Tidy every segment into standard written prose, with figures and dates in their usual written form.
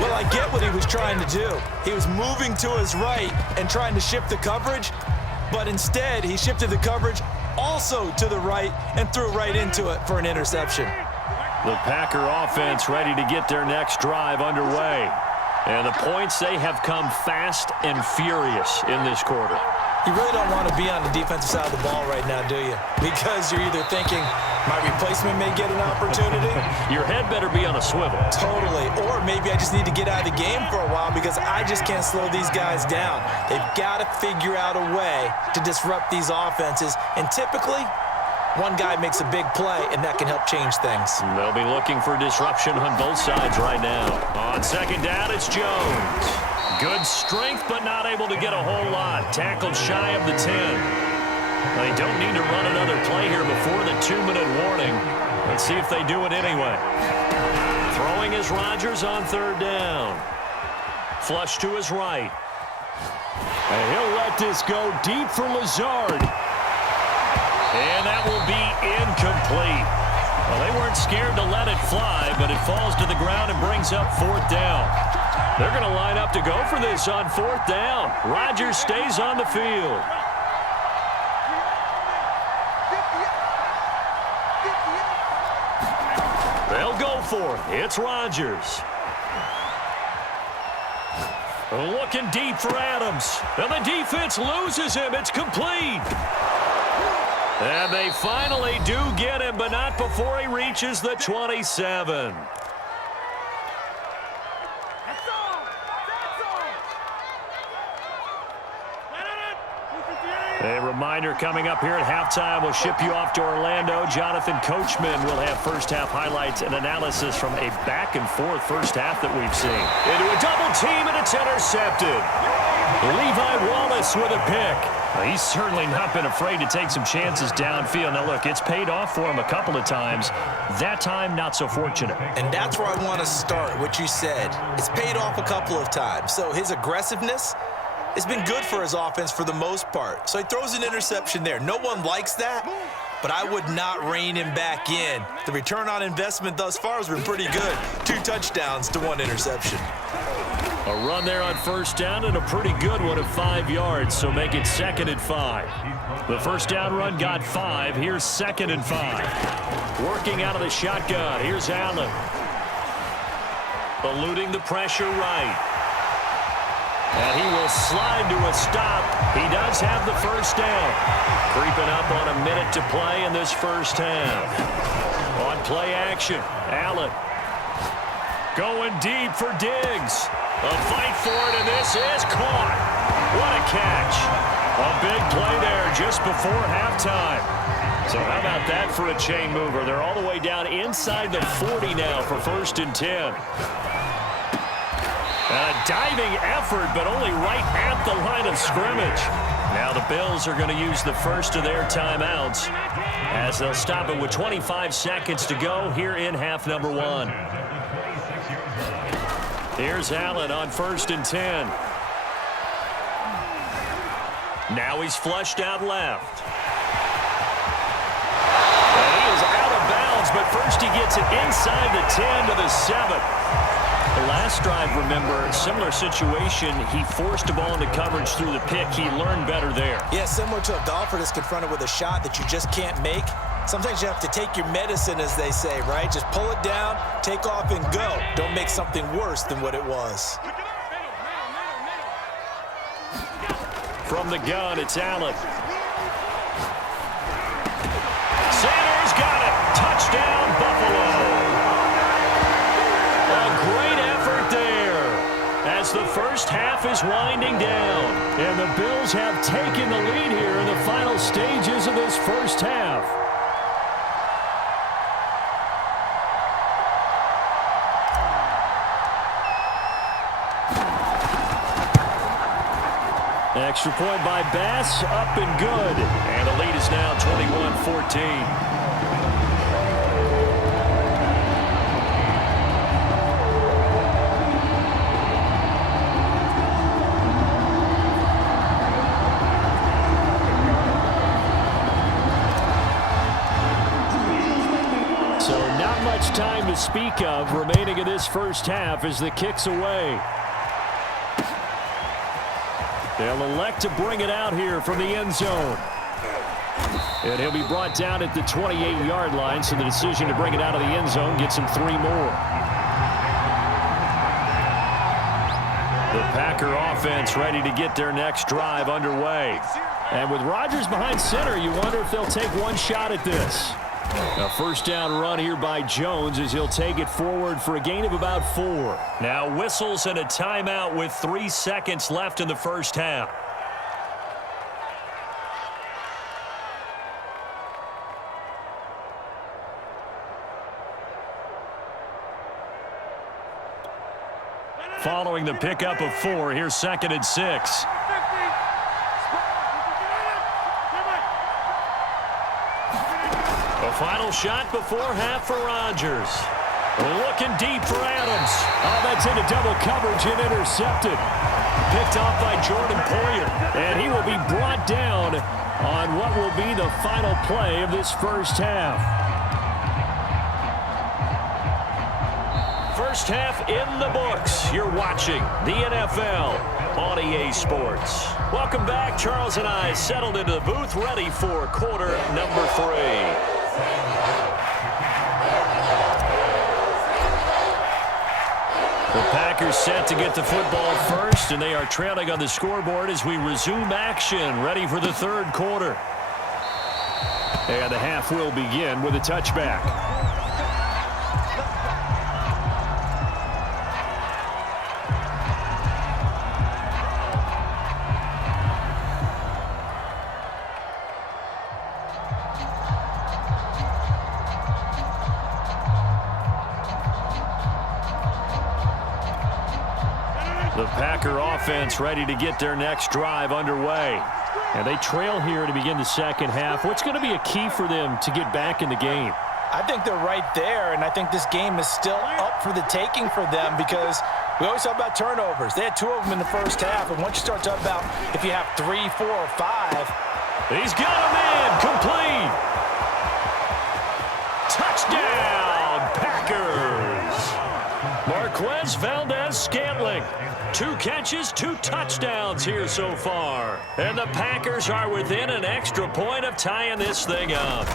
Well, I get what he was trying to do. He was moving to his right and trying to shift the coverage, but instead he shifted the coverage also to the right and threw right into it for an interception. The Packer offense ready to get their next drive underway. And the points, they have come fast and furious in this quarter. You really don't want to be on the defensive side of the ball right now, do you? Because you're either thinking, my replacement may get an opportunity. Your head better be on a swivel. Totally. Or maybe I just need to get out of the game for a while because I just can't slow these guys down. They've got to figure out a way to disrupt these offenses. And typically, one guy makes a big play, and that can help change things. They'll be looking for disruption on both sides right now. On second down, it's Jones. Good strength, but not able to get a whole lot. Tackled shy of the 10. They don't need to run another play here before the 2-minute warning. Let's see if they do it anyway. Throwing is Rodgers on third down. Flush to his right. And he'll let this go deep for Lazard. And that will be incomplete. Well, they weren't scared to let it fly, but it falls to the ground and brings up fourth down. They're going to line up to go for this on fourth down. Rodgers stays on the field. They'll go for it. It's Rodgers. Looking deep for Adams. And the defense loses him. It's complete. And they finally do get him, but not before he reaches the 27. A reminder coming up here at halftime. We'll ship you off to Orlando. Jonathan Coachman will have first-half highlights and analysis from a back-and-forth first half that we've seen. Into a double team, and it's intercepted. Levi Wallace with a pick. He's certainly not been afraid to take some chances downfield. Now, look, it's paid off for him a couple of times. That time, not so fortunate. And that's where I want to start, what you said. It's paid off a couple of times. So his aggressiveness has been good for his offense for the most part. So he throws an interception there. No one likes that, but I would not rein him back in. The return on investment thus far has been pretty good. 2 touchdowns to 1 interception. A run there on first down and a pretty good one of 5 yards, so make it 2nd and 5. The first down run got 5. Here's 2nd and 5. Working out of the shotgun. Here's Allen. Eluding the pressure right. And he will slide to a stop. He does have the first down. Creeping up on a minute to play in this first half. On play action, Allen. Going deep for Diggs. A fight for it, and this is caught. What a catch. A big play there just before halftime. So how about that for a chain mover? They're all the way down inside the 40 now for 1st and 10. A diving effort, but only right at the line of scrimmage. Now the Bills are going to use the first of their timeouts as they'll stop it with 25 seconds to go here in half number 1. Here's Allen on 1st and 10. Now he's flushed out left. And he is out of bounds, but first he gets it inside the 10 to the 7. The last drive, remember, similar situation. He forced the ball into coverage through the pick. He learned better there. Yeah, similar to a golfer that's confronted with a shot that you just can't make. Sometimes you have to take your medicine, as they say, right? Just pull it down, take off, and go. Don't make something worse than what it was. From the gun, it's Allen. Sanders got it. Touchdown, Buffalo. A great effort there as the first half is winding down. And the Bills have taken the lead here in the final stages of this first half. Extra point by Bass, up and good. And the lead is now 21-14. So not much time to speak of remaining in this first half as the kick's away. They'll elect to bring it out here from the end zone. And he'll be brought down at the 28-yard line, so the decision to bring it out of the end zone gets him 3 more. The Packer offense ready to get their next drive underway. And with Rodgers behind center, you wonder if they'll take one shot at this. A first down run here by Jones as he'll take it forward for a gain of about 4. Now whistles and a timeout with 3 seconds left in the first half. Following the pickup of 4, here's 2nd and 6. A final shot before half for Rodgers. Looking deep for Adams. Oh, that's into double coverage and intercepted. Picked off by Jordan Poyer. And he will be brought down on what will be the final play of this first half. First half in the books. You're watching the NFL on EA Sports. Welcome back. Charles and I settled into the booth, ready for quarter number 3. The Packers set to get the football first, and they are trailing on the scoreboard as we resume action, ready for the third quarter. And the half will begin with a touchback. The Packer offense ready to get their next drive underway. And they trail here to begin the second half. What's going to be a key for them to get back in the game? I think they're right there, and I think this game is still up for the taking for them because we always talk about turnovers. They had 2 of them in the first half, and once you start talking about if you have 3, 4, or 5. He's got a man complete. Touchdown, Packers. Marquez Valdez-Scantling. 2 catches, 2 touchdowns here so far. And the Packers are within an extra point of tying this thing up.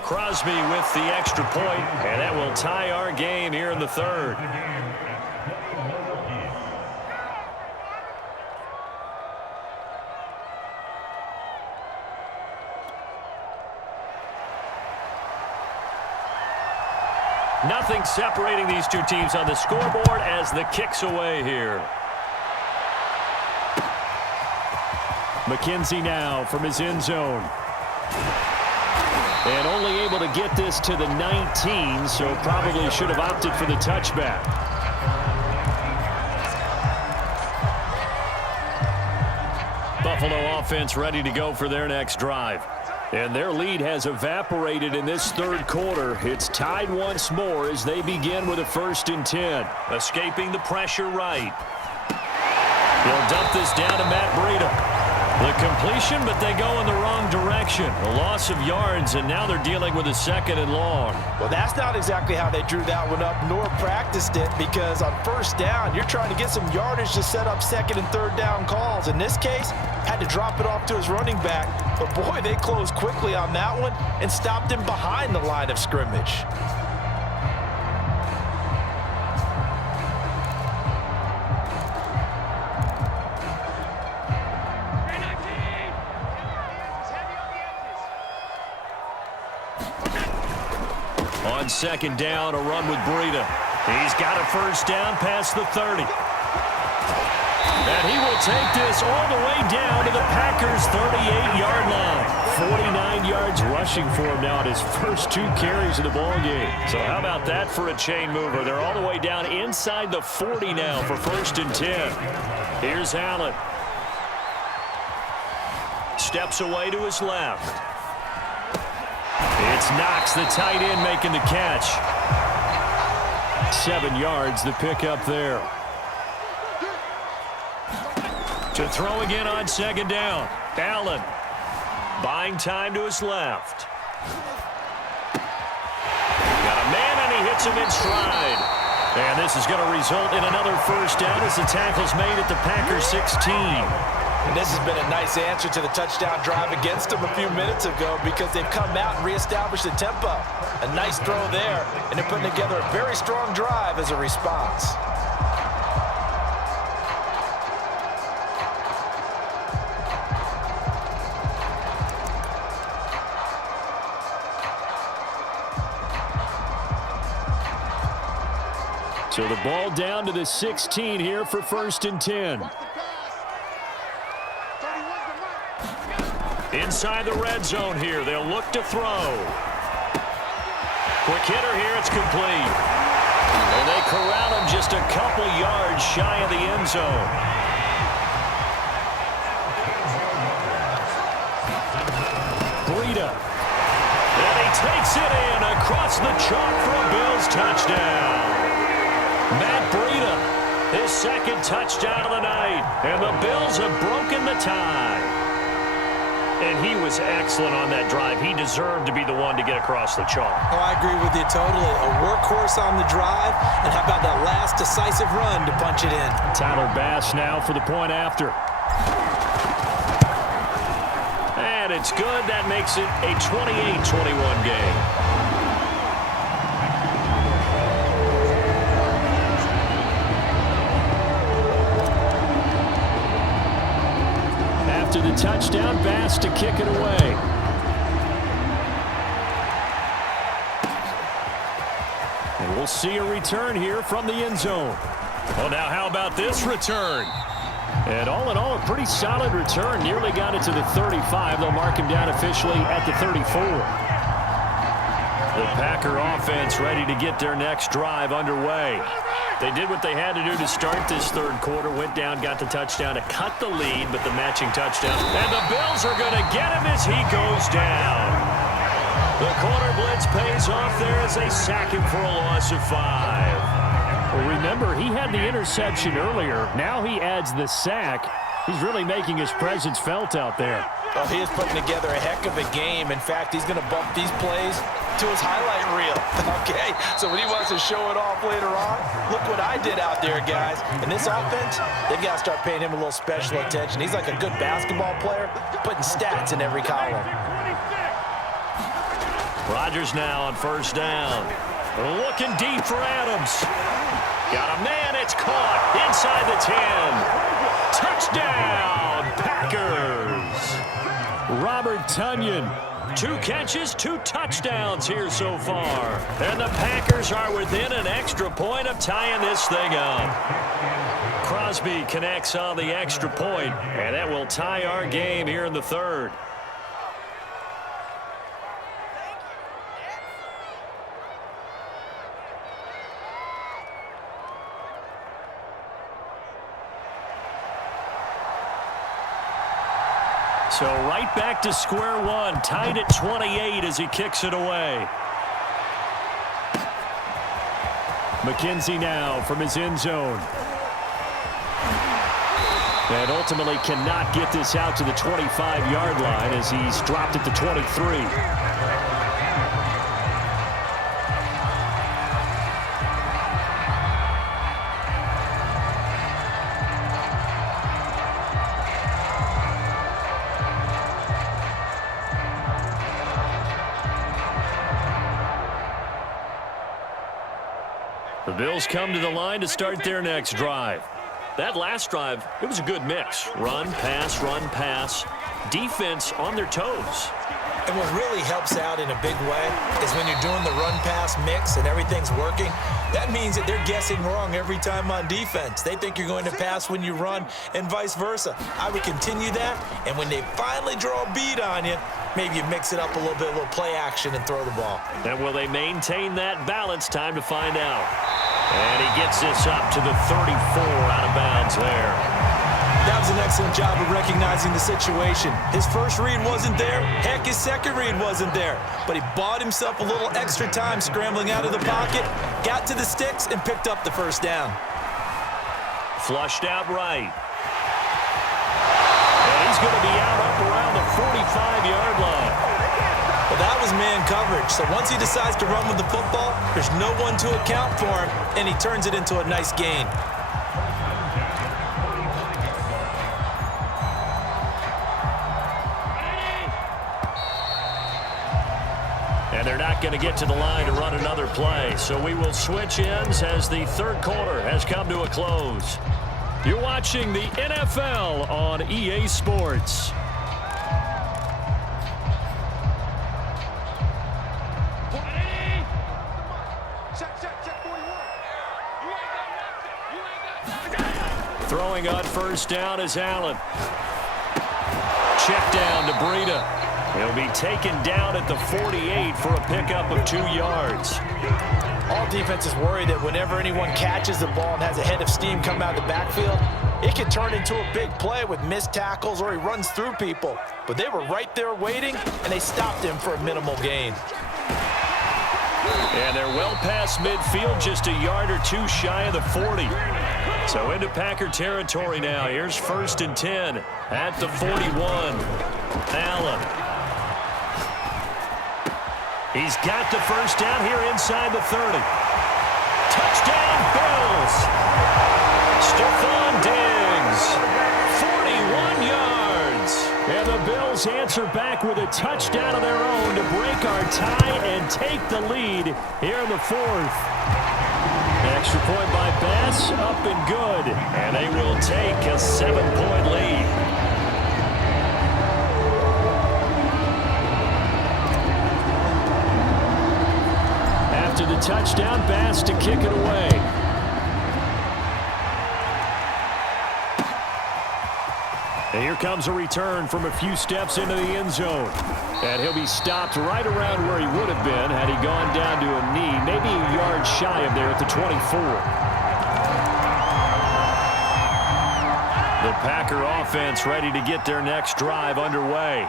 Crosby with the extra point, and that will tie our game here in the third. Nothing separating these two teams on the scoreboard as the kick's away here. McKenzie now from his end zone. And only able to get this to the 19, so probably should have opted for the touchback. Buffalo offense ready to go for their next drive. And their lead has evaporated in this third quarter. It's tied once more as they begin with a 1st and 10. Escaping the pressure right. He'll dump this down to Matt Breida. The completion, but they go in the wrong direction. A loss of yards, and now they're dealing with a 2nd and long. Well, that's not exactly how they drew that one up nor practiced it, because on 1st down, you're trying to get some yardage to set up 2nd and 3rd down calls. In this case, had to drop it off to his running back. But, boy, they closed quickly on that one and stopped him behind the line of scrimmage. On 2nd down, a run with Breida. He's got a 1st down past the 30. And he will take this all the way down to the Packers' 38-yard line. 49 yards rushing for him now at his first 2 carries of the ballgame. So how about that for a chain mover? They're all the way down inside the 40 now for 1st and 10. Here's Allen. Steps away to his left. It's Knox, the tight end, making the catch. 7 yards, the pickup there. To throw again on 2nd down. Allen buying time to his left. Got puts him in stride. And this is going to result in another first down as the tackle's made at the Packers 16. And this has been a nice answer to the touchdown drive against them a few minutes ago because they've come out and reestablished the tempo. A nice throw there, and they're putting together a very strong drive as a response. So the ball down to the 16 here for 1st and 10. Inside the red zone here, they'll look to throw. Quick hitter here, it's complete. And they corral him just a couple yards shy of the end zone. Breida. And he takes it in across the chalk for a Bills touchdown. Matt Breida, his second touchdown of the night. And the Bills have broken the tie. And he was excellent on that drive. He deserved to be the one to get across the chalk. Oh, I agree with you totally. A workhorse on the drive. And how about that last decisive run to punch it in? Tyler Bass now for the point after. And it's good. That makes it a 28-21 game. After the touchdown, Bass to kick it away. And we'll see a return here from the end zone. Well, now how about this return? And all in all, a pretty solid return. Nearly got it to the 35. They'll mark him down officially at the 34. The Packer offense ready to get their next drive underway. They did what they had to do to start this third quarter. Went down, got the touchdown to cut the lead, but the matching touchdown. And the Bills are going to get him as he goes down. The corner blitz pays off there as they sack him for a loss of 5. Well, remember, he had the interception earlier. Now he adds the sack. He's really making his presence felt out there. Well, he is putting together a heck of a game. In fact, he's going to bump these plays to his highlight reel. Okay, so when he wants to show it off later on, look what I did out there, guys. In this offense, they've got to start paying him a little special attention. He's like a good basketball player, putting stats in every column. Rodgers now on first down. Looking deep for Adams. Got a man, it's caught inside the 10. Touchdown, Packers. Robert Tonyan. 2 catches, 2 touchdowns here so far. And the Packers are within an extra point of tying this thing up. Crosby connects on the extra point, and that will tie our game here in the third. So right back to square one, tied at 28 as he kicks it away. McKenzie now from his end zone. And ultimately cannot get this out to the 25-yard line as he's dropped at the 23. The Bills come to the line to start their next drive. That last drive, it was a good mix. Run, pass, defense on their toes. And what really helps out in a big way is when you're doing the run-pass mix and everything's working, that means that they're guessing wrong every time on defense. They think you're going to pass when you run and vice versa. I would continue that, and when they finally draw a bead on you, maybe you mix it up a little bit, a little play action and throw the ball. And will they maintain that balance? Time to find out. And he gets this up to the 34 out of bounds there. That was an excellent job of recognizing the situation. His first read wasn't there. Heck, his second read wasn't there. But he bought himself a little extra time scrambling out of the pocket, got to the sticks, and picked up the first down. Flushed out right. And he's going to be out up around the 45-yard line. Well, that was man coverage. So once he decides to run with the football, there's no one to account for him, and he turns it into a nice gain. And they're not going to get to the line to run another play. So we will switch ends as the third quarter has come to a close. You're watching the NFL on EA Sports. Throwing on first down is Allen. Check down to Breida. He'll be taken down at the 48 for a pickup of 2 yards. All defenses worry that whenever anyone catches the ball and has a head of steam come out of the backfield, it can turn into a big play with missed tackles or he runs through people. But they were right there waiting, and they stopped him for a minimal gain. And they're well past midfield, just a yard or two shy of the 40. So into Packer territory now. Here's 1st and 10 at the 41. Allen. He's got the first down here inside the 30. Touchdown, Bills. Stephon Diggs, 41 yards. And the Bills answer back with a touchdown of their own to break our tie and take the lead here in the 4th. Extra point by Bass, up and good. And they will take a 7-point lead. After the touchdown, Bass to kick it away. And here comes a return from a few steps into the end zone. And he'll be stopped right around where he would have been had he gone down to a knee, maybe a yard shy of there at the 24. The Packer offense ready to get their next drive underway.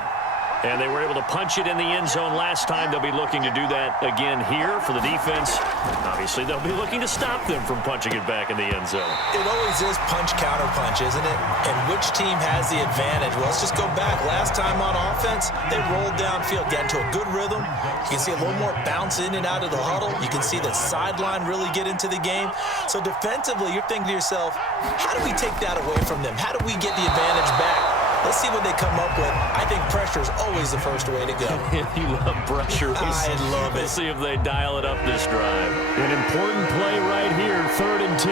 And they were able to punch it in the end zone last time. They'll be looking to do that again here for the defense. Obviously, they'll be looking to stop them from punching it back in the end zone. It always is punch-counter-punch, isn't it? And which team has the advantage? Well, let's just go back. Last time on offense, they rolled downfield, got into a good rhythm. You can see a little more bounce in and out of the huddle. You can see the sideline really get into the game. So defensively, you're thinking to yourself, how do we take that away from them? How do we get the advantage back? Let's see what they come up with. I think pressure is always the first way to go. You love pressure. I love it. We'll see if they dial it up this drive. An important play right here, 3rd and 10.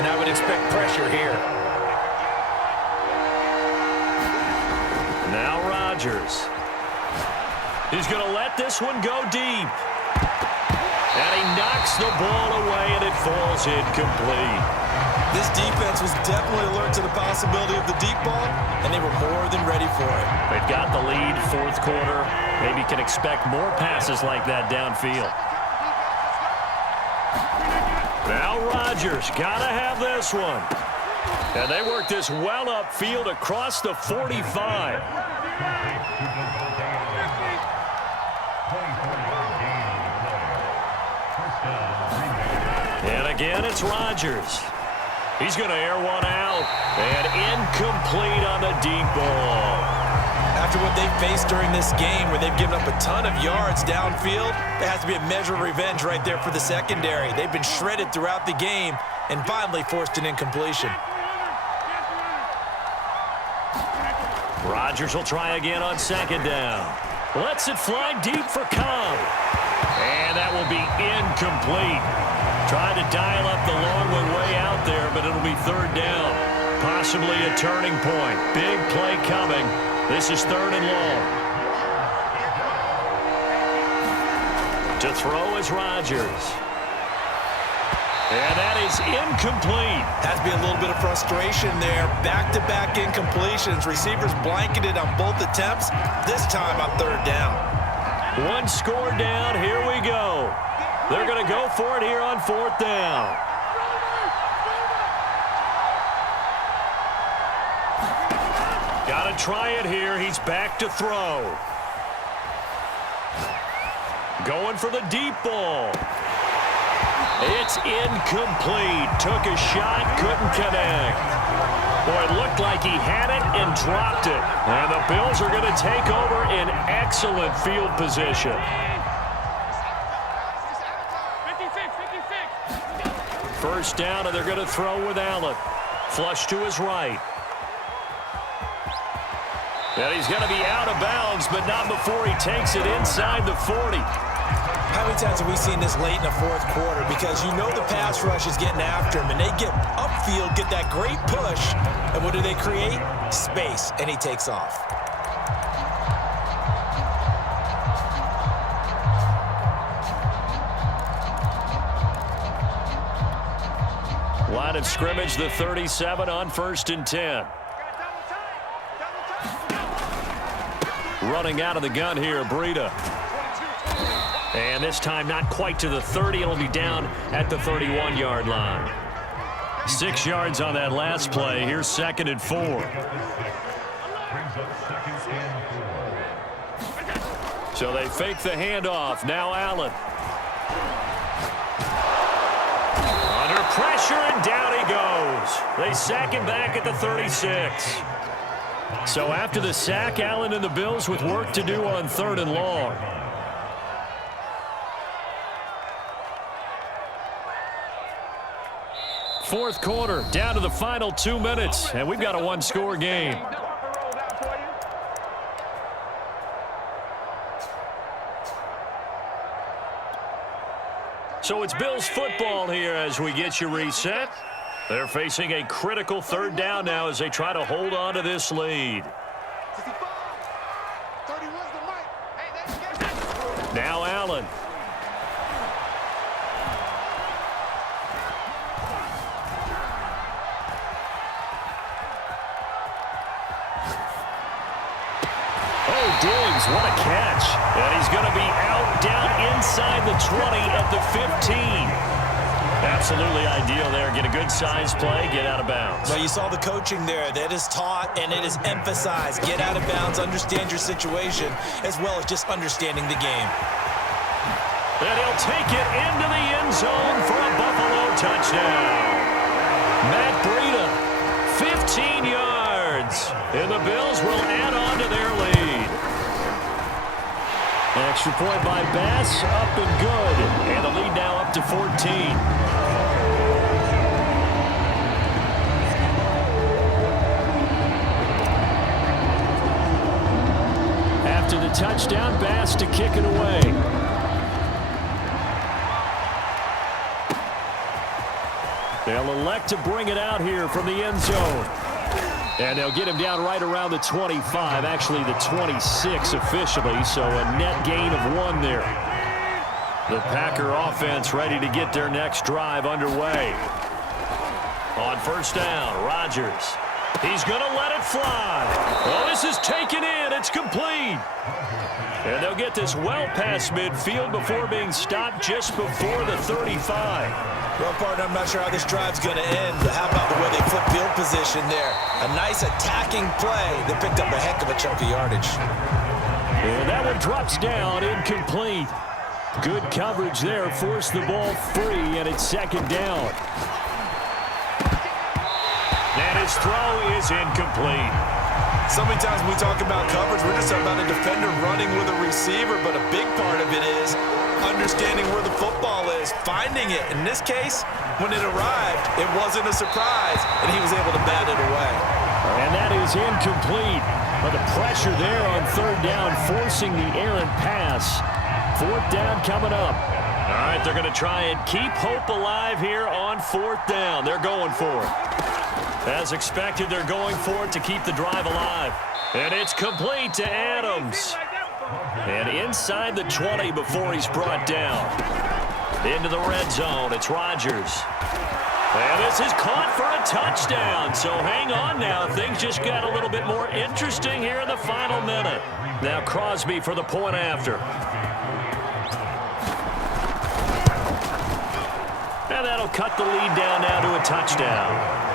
And I would expect pressure here. Now Rodgers. He's going to let this one go deep. And he knocks the ball away, and it falls incomplete. This defense was definitely alert to the possibility of the deep ball, and they were more than ready for it. They've got the lead, 4th quarter. Maybe can expect more passes like that downfield. Now Rodgers, got to have this one. And they work this well upfield across the 45. And again, it's Rodgers. He's going to air one out. And incomplete on the deep ball. After what they've faced during this game where they've given up a ton of yards downfield, there has to be a measure of revenge right there for the secondary. They've been shredded throughout the game and finally forced an incompletion. Rodgers will try again on 2nd down. Lets it fly deep for Cobb. And that will be incomplete. Trying to dial up the long one way out there, but it'll be 3rd down. Possibly a turning point. Big play coming. This is 3rd and long. To throw is Rodgers. And that is incomplete. Has to be a little bit of frustration there. Back-to-back incompletions. Receivers blanketed on both attempts. This time on 3rd down. One score down. Here we go. They're going to go for it here on 4th down. Got to try it here. He's back to throw. Going for the deep ball. It's incomplete. Took a shot, couldn't connect. Boy, it looked like he had it and dropped it. And the Bills are going to take over in excellent field position. First down, and they're going to throw with Allen. Flush to his right. And he's going to be out of bounds, but not before he takes it inside the 40. How many times have we seen this late in the fourth quarter? Because you know the pass rush is getting after him, and they get upfield, get that great push, and what do they create? Space, and he takes off. Line of scrimmage, the 37 on 1st and 10. Running out of the gun here, Breida. And this time not quite to the 30. It'll be down at the 31-yard line. 6 yards on that last play. Here's 2nd and 4. So they fake the handoff. Now Allen. Under pressure, and down he goes. They sack him back at the 36. So after the sack, Allen and the Bills with work to do on 3rd and long. Fourth quarter, down to the final 2 minutes, and we've got a one-score game. So it's Bills football here as we get you reset. They're facing a critical 3rd down now as they try to hold on to this lead. Now Allen. Diggs, what a catch. And he's going to be out down inside the 20 at the 15. Absolutely ideal there. Get a good size play, get out of bounds. Well, you saw the coaching there. That is taught and it is emphasized. Get out of bounds, understand your situation, as well as just understanding the game. And he'll take it into the end zone for a Buffalo touchdown. Matt Breida, 15 yards. And the Bills will add on to their lead. Extra point by Bass, up and good. And the lead now up to 14. After the touchdown, Bass to kick it away. They'll elect to bring it out here from the end zone. And they'll get him down right around the 25, actually the 26 officially, so a net gain of 1 there. The Packer offense ready to get their next drive underway. On 1st down, Rodgers. He's going to let it fly. Oh, this is taken in. It's complete. And they'll get this well past midfield before being stopped just before the 35. Well, partner, I'm not sure how this drive's going to end, but how about the way they flip field position there? A nice attacking play that picked up a heck of a chunk of yardage. And that one drops down, incomplete. Good coverage there, forced the ball free, and it's 2nd down. And his throw is incomplete. So many times when we talk about coverage, we're just talking about a defender running with a receiver, but a big part of it is understanding where the football is, finding it. In this case, when it arrived, it wasn't a surprise, and he was able to bat it away. And that is incomplete. But the pressure there on 3rd down, forcing the errant pass. 4th down coming up. All right, they're going to try and keep hope alive here on 4th down. They're going for it. As expected, they're going for it to keep the drive alive. And it's complete to Adams. And inside the 20 before he's brought down. Into the red zone, it's Rodgers. And this is caught for a touchdown. So hang on now. Things just got a little bit more interesting here in the final minute. Now Crosby for the point after. And that'll cut the lead down now to a touchdown.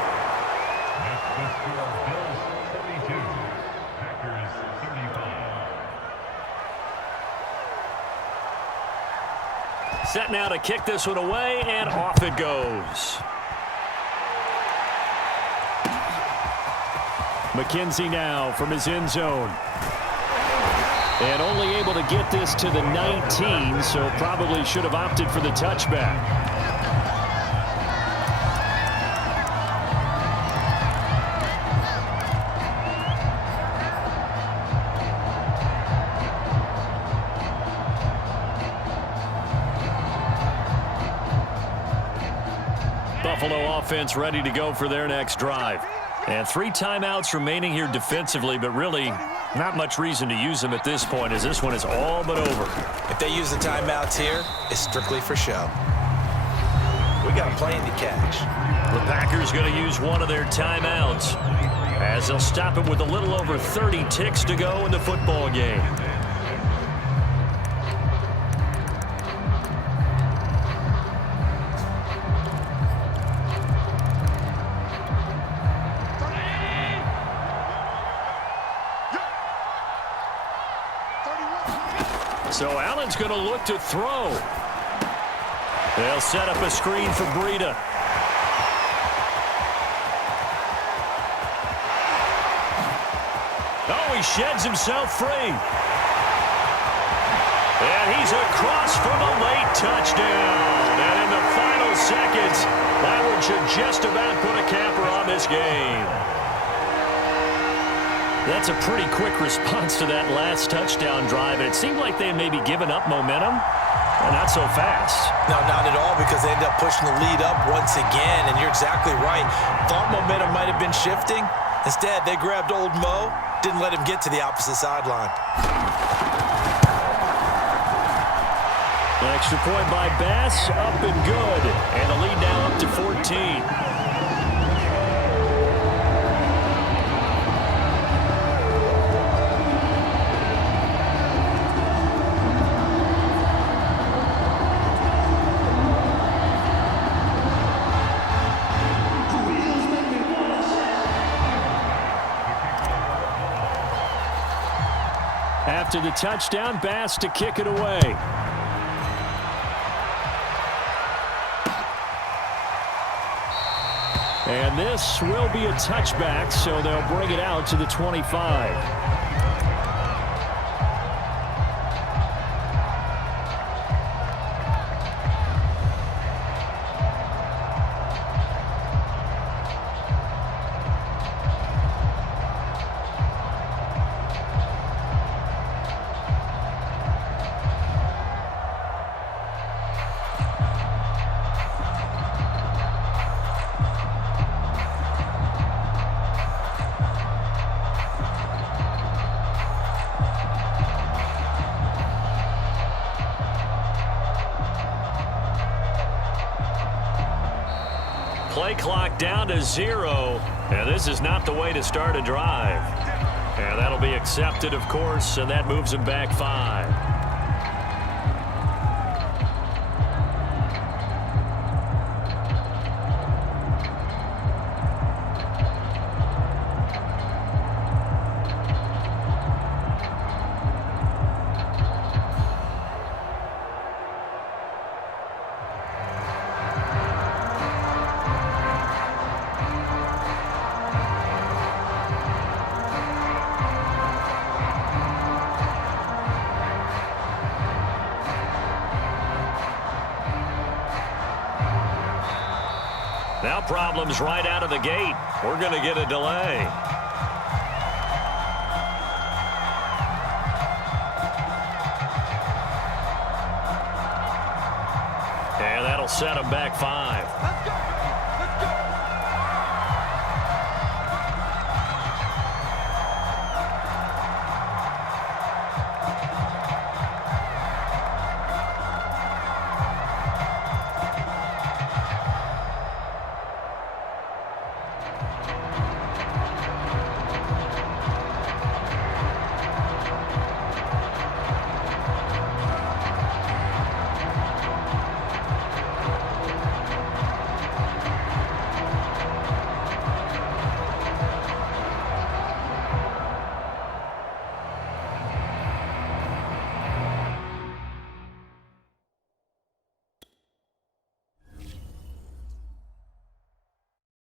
Set now to kick this one away, and off it goes. McKenzie now from his end zone. And only able to get this to the 19, so probably should have opted for the touchback. Buffalo offense ready to go for their next drive. And 3 timeouts remaining here defensively, but really not much reason to use them at this point as this one is all but over. If they use the timeouts here, it's strictly for show. We got a plane to catch. The Packers going to use one of their timeouts as they'll stop it with a little over 30 ticks to go in the football game. So Allen's going to look to throw. They'll set up a screen for Breida. Oh, he sheds himself free. And he's across for the late touchdown. And in the final seconds, that one should just about put a capper on this game. That's a pretty quick response to that last touchdown drive. And it seemed like they had maybe given up momentum. Well, not so fast. No, not at all, because they ended up pushing the lead up once again. And you're exactly right. Thought momentum might have been shifting. Instead, they grabbed old Mo, didn't let him get to the opposite sideline. An extra point by Bass, up and good. And the lead now up to 14. After the touchdown, Bass to kick it away. And this will be a touchback, so they'll bring it out to the 25. Play clock down to 0, and this is not the way to start a drive. And that'll be accepted, of course, and that moves him back 5. Now problems right out of the gate. We're going to get a delay. And that'll set him back 5.